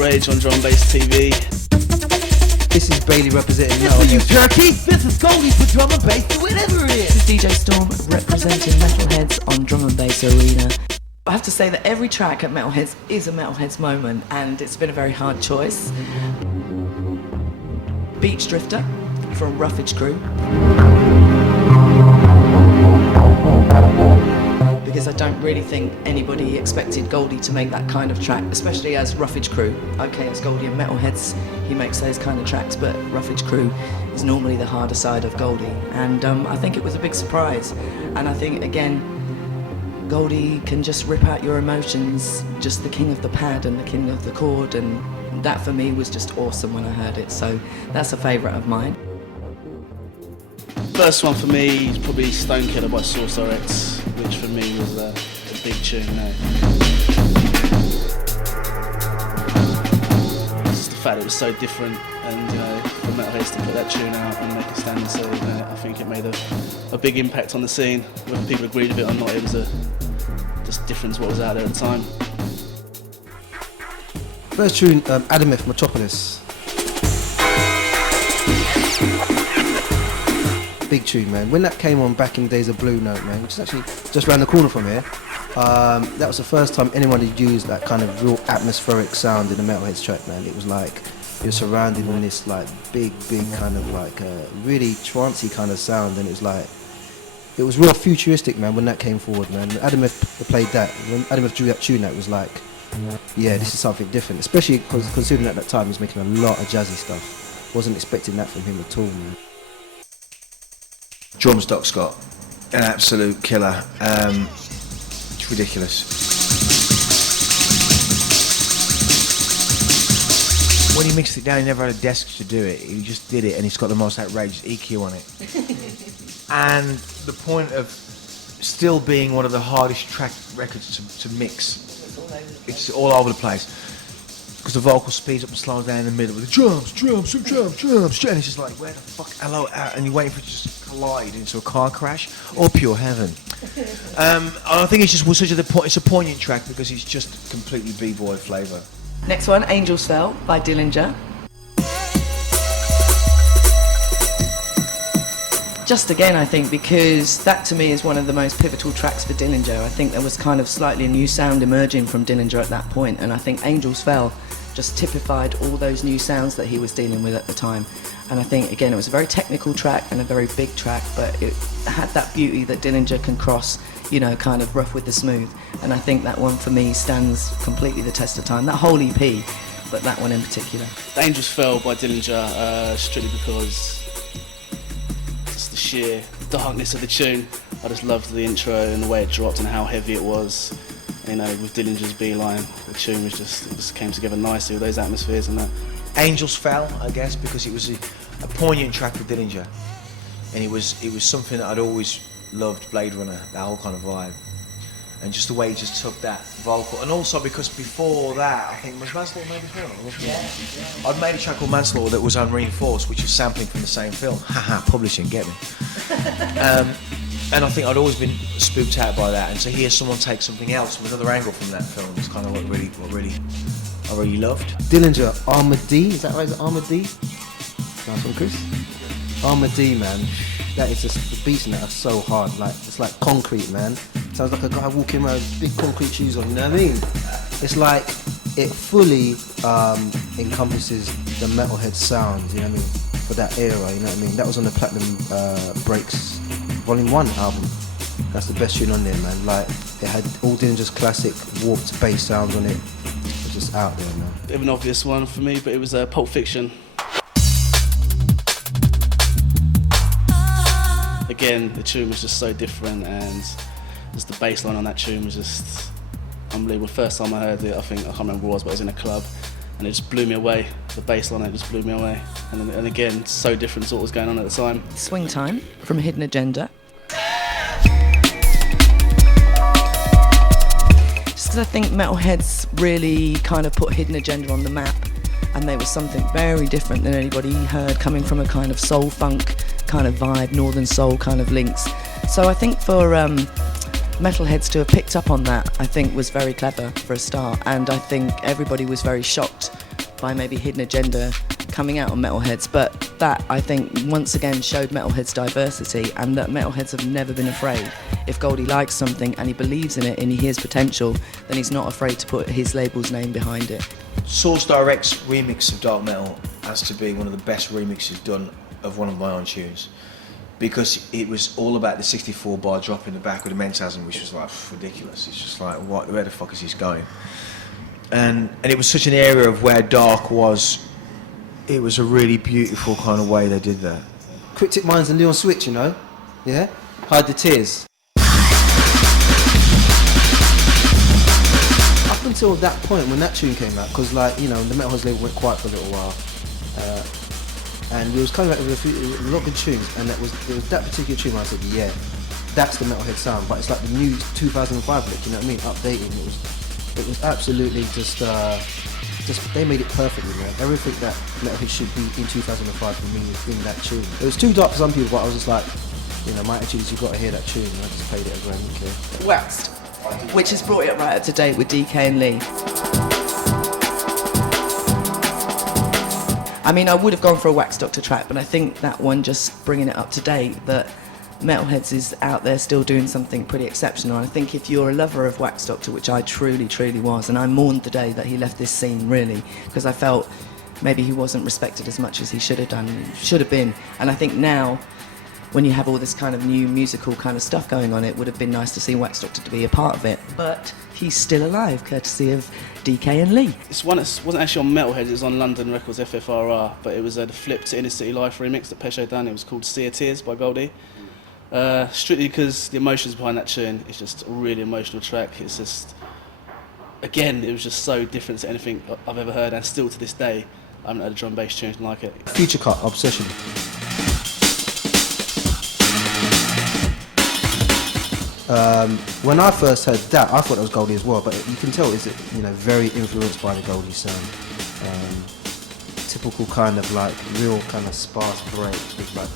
Outrage on Drum Bass TV. This is Bailey representing Metalheadz. You jerky! This is Goldie for Drum and Bass, whatever it is! This is DJ Storm representing Metalheadz on Drum and Bass Arena. I have to say that every track at Metalheadz is a Metalheadz moment, and it's been a very hard choice. Beach Drifter from Rufige Crew. Because I don't really think anybody expected Goldie to make that kind of track, especially as Rufige Crew. Okay, it's Goldie and Metalheadz, he makes those kind of tracks, but Rufige Crew is normally the harder side of Goldie. And I think it was a big surprise. And I think, again, Goldie can just rip out your emotions, just the king of the pad and the king of the chord, and that for me was just awesome when I heard it, so that's a favourite of mine. First one for me is probably Stone Killer by Sorcerer X, which for me was a big tune. Just the fact it was so different, and for Metalheadz to put that tune out and make it stand, so I think it made a big impact on the scene. Whether people agreed with it or not, it was just different to what was out there at the time. First tune, METH, Metropolis. Big tune, man. When that came on back in the days of Blue Note, man, which is actually just around the corner from here, that was the first time anyone had used that kind of real atmospheric sound in a Metalheadz track, man. It was like you're surrounded in this like big kind of like really trancey kind of sound, and it was real futuristic, man, when that came forward, man. When METH played that, when METH drew that tune, that was like, yeah, this is something different, especially considering at that time he was making a lot of jazzy stuff. Wasn't expecting that from him at all, man. Drums, Doc Scott, an absolute killer. It's ridiculous. When he mixed it down, he never had a desk to do it. He just did it, and he's got the most outrageous EQ on it. And the point of still being one of the hardest track records to mix. It's all over the place. Because the vocal speeds up and slows down in the middle with the drums, and it's just like, where the fuck, hello, and you're waiting for it to just collide into a car crash, or pure heaven. I think it's just it's a poignant track because it's just completely b-boy flavour. Next one, Angels Fell by Dillinja. Just again, I think, because that to me is one of the most pivotal tracks for Dillinja. I think there was kind of slightly a new sound emerging from Dillinja at that point, and I think Angels Fell just typified all those new sounds that he was dealing with at the time. And I think, again, it was a very technical track and a very big track, but it had that beauty that Dillinja can cross, kind of rough with the smooth. And I think that one for me stands completely the test of time. That whole EP, but that one in particular. Angels Fell by Dillinja, strictly because the sheer darkness of the tune. I just loved the intro and the way it dropped and how heavy it was. With Dillinja's B-line, the tune it just came together nicely with those atmospheres and that. Angels Fell, I guess, because it was a poignant track for Dillinja, and it was something that I'd always loved, Blade Runner, that whole kind of vibe, and just the way he just took that vocal, and also because before that, I think was Manslaughter maybe before. Yeah. I'd made a track called Manslaughter that was unreinforced, which was sampling from the same film. Haha, publishing, get me. And I think I'd always been spooked out by that, and to hear someone take something else from another angle from that film was kind of what I really loved. Dillinja, Armour D, is that right? Is it Armour D? Nice one, Chris. Armour D, man. That is just, the beats in that are so hard, like it's like concrete, man. Sounds like a guy walking around with big concrete shoes on, you know what I mean? It's like it fully encompasses the Metalheadz sound, you know what I mean? For that era, you know what I mean? That was on the Platinum Breaks Volume 1 album. That's the best tune on there, man. Like, it had all Dillinja's classic warped bass sounds on it. It's just out there, man. Bit of an obvious one for me, but it was Pulp Fiction. Again, the tune was just so different, and just the bass line on that tune was just unbelievable. First time I heard it, I can't remember what it was, but I was in a club, and it just blew me away. The bass line, it just blew me away. And again, so different to what was going on at the time. Swingtime from Hidden Agenda. Just because I think Metalheadz really kind of put Hidden Agenda on the map, and they were something very different than anybody heard, coming from a kind of soul funk kind of vibe, northern soul kind of links. So I think for Metalheadz to have picked up on that, I think was very clever for a start, and I think everybody was very shocked by maybe Hidden Agenda coming out on Metalheadz, but that, I think, once again showed Metalheadz diversity, and that Metalheadz have never been afraid. If Goldie likes something and he believes in it and he hears potential, then he's not afraid to put his label's name behind it. Source Direct's remix of Dark Metal has to be one of the best remixes done of one of my own tunes, because it was all about the 64 bar drop in the back with the Mentasm, which was like ridiculous. It's just like, what? Where the fuck is this going? And it was such an area of where dark was. It was a really beautiful kind of way they did that. Kryptic Minds and Leon Switch, you know? Yeah? Hide the Tears. Up until that point when that tune came out, because like, you know, the Metalheadz label went quiet for a little while. And we was coming back with a lot of good tunes, and there was that particular tune where I said, yeah, that's the Metalheadz sound, but it's like the new 2005 look, you know what I mean? Updating. It was absolutely just they made it perfectly, man. Everything that Metalheadz should be in 2005 for me was in that tune. It was too dark for some people, but I was just like, you know, my attitude is, you've got to hear that tune, and I just played it again, okay. Waxed, which has brought it right up to date with DK and Lee. I mean, I would have gone for a Wax Doctor track, but I think that one, just bringing it up to date, that Metalheadz is out there still doing something pretty exceptional. And I think if you're a lover of Wax Doctor, which I truly, truly was, and I mourned the day that he left this scene, really, because I felt maybe he wasn't respected as much as he should have done, should have been. And I think now, when you have all this kind of new musical kind of stuff going on, it would have been nice to see Wax Doctor to be a part of it. But he's still alive, courtesy of DK and Lee. This one wasn't actually on Metalheadz, it was on London Records FFRR, but it was the Flip to Inner City Life remix that Pesho done. It was called Sea of Tears by Goldie. Strictly because the emotions behind that tune, it's just a really emotional track. It's just, again, it was just so different to anything I've ever heard, and still to this day, I haven't heard a drum bass tune like it. Future Cut, Obsession. When I first heard that, I thought it was Goldie as well, but you can tell it's, you know, very influenced by the Goldie sound. Typical kind of like real kind of sparse break with like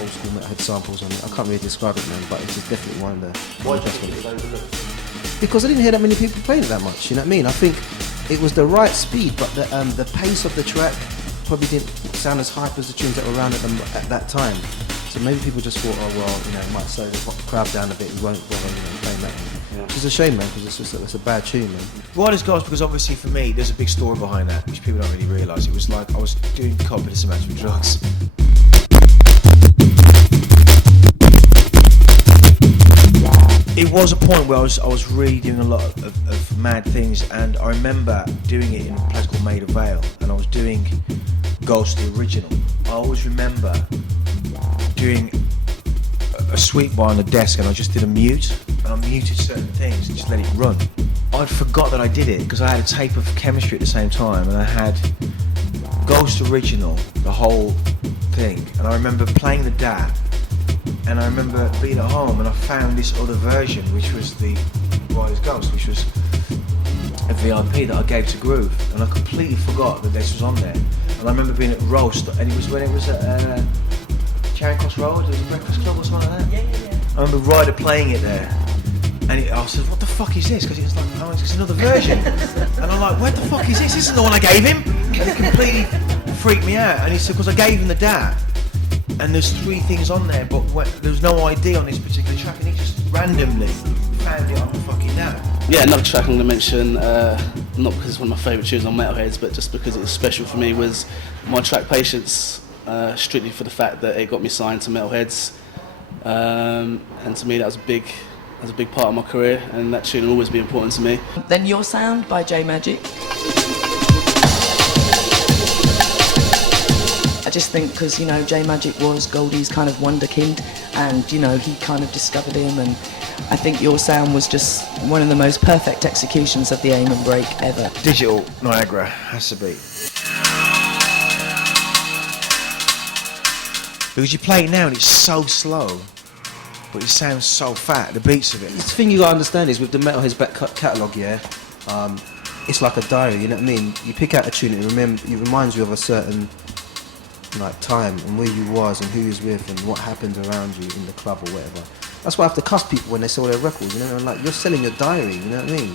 old school Metalhead samples on it. I can't really describe it, man, but it's just definitely one of the. Why do you think it was overlooked? Because I didn't hear that many people playing it that much. You know what I mean? I think it was the right speed, but the pace of the track probably didn't sound as hype as the tunes that were around at that time. So maybe people just thought, oh well, you know, it might slow the crowd down a bit. We won't bother, you know, playing that one. Yeah. Which is a shame, man, because it's a bad tune, man. Why this goes, because obviously for me, there's a big story behind that, which people don't really realise. It was like I was doing copious amounts of drugs. It was a point where I was really doing a lot of mad things, and I remember doing it in a place called Maida Vale, and I was doing Ghost the Original. I always remember doing a sweep by on the desk, and I just did a mute, and I muted certain things and just let it run. I'd forgot that I did it because I had a tape of Chemistry at the same time, and I had Ghost Original, the whole thing, and I remember playing the DAT, and I remember being at home and I found this other version, which was the Riders Ghost, which was a VIP that I gave to Groove, and I completely forgot that this was on there. And I remember being at Roast, and it was when it was at Charing Cross Road, there was a breakfast club or something like that. Yeah. I remember Ryder playing it there, and I said, what the fuck is this? Because it was like, oh, it's another version. And I'm like, what the fuck is this? This isn't the one I gave him. And it completely freaked me out. And he said, because I gave him the DAT, and there's 3 things on there, but there was no ID on this particular track, and he just randomly found it on the fucking DAT. Yeah, another track I'm going to mention, not because it's one of my favourite tunes on Metalheadz, but just because it was special for me, was my track Patience, strictly for the fact that it got me signed to Metalheadz, and to me that was a big part of my career, and that tune will always be important to me. Then Your Sound by J Magic. I just think because, you know, J Magic was Goldie's kind of wonderkind, and, you know, he kind of discovered him, and I think Your Sound was just one of the most perfect executions of the aim and break ever. Digital Niagra has to be. Because you play it now and it's so slow, but it sounds so fat, the beats of it. The thing you gotta understand is with the Metalheadz back catalogue, yeah, it's like a diary, you know what I mean? You pick out a tune and it reminds you of a certain like time and where you was and who you was with and what happened around you in the club or whatever. That's why I have to cuss people when they sell their records, you know, and like, you're selling your diary, you know what I mean?